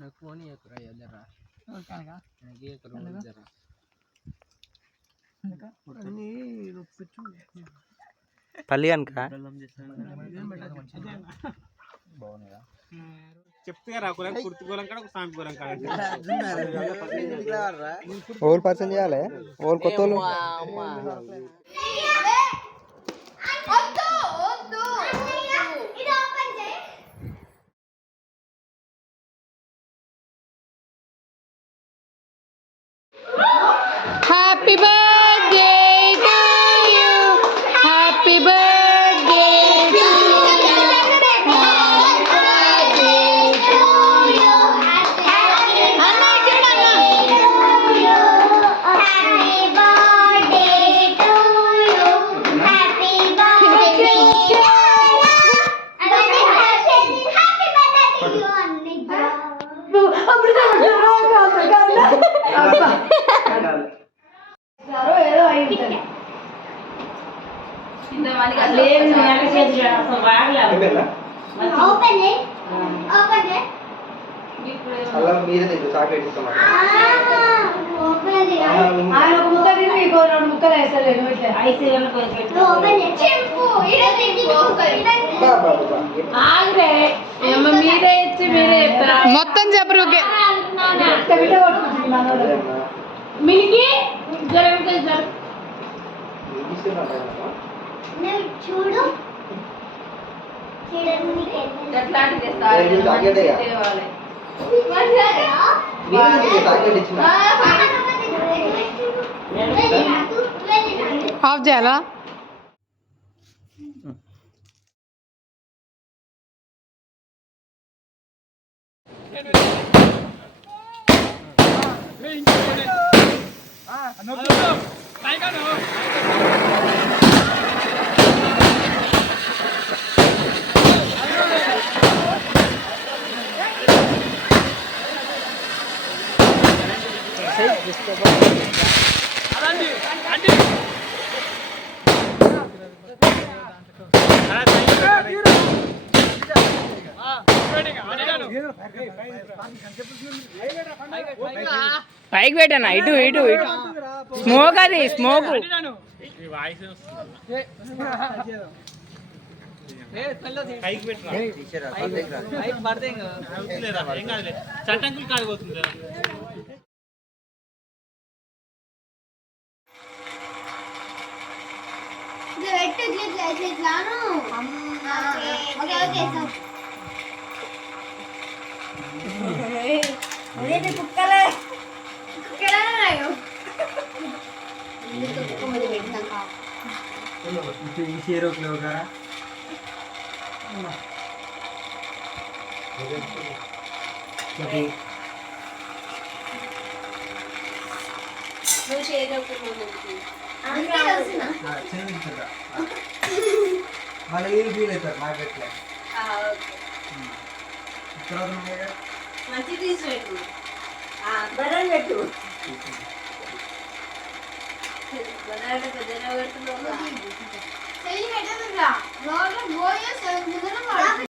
నాకు ఫోన్ చేయకురా జరా జరా పల్లి కనుక ఓల్ పర్సన్ చేయాలి ఓల్ కొత్త Happy birthday to you. Happy birthday to you. Happy birthday to you. Anna ikkada Happy birthday to you. Happy birthday to you. Happy birthday to you. మొత్తం చెప్పరు మిలికి చూడు ఆఫ్ చేయాలా పైకి పెట్టాను ఇటు ఇటు ఇటు స్మోక్ అది స్మోక్ చట్టంకులు కాడిపోతుంది మంచి తీసుకు బనానా పెట్టు బనానా పెద్దగా పెడుతున్నావు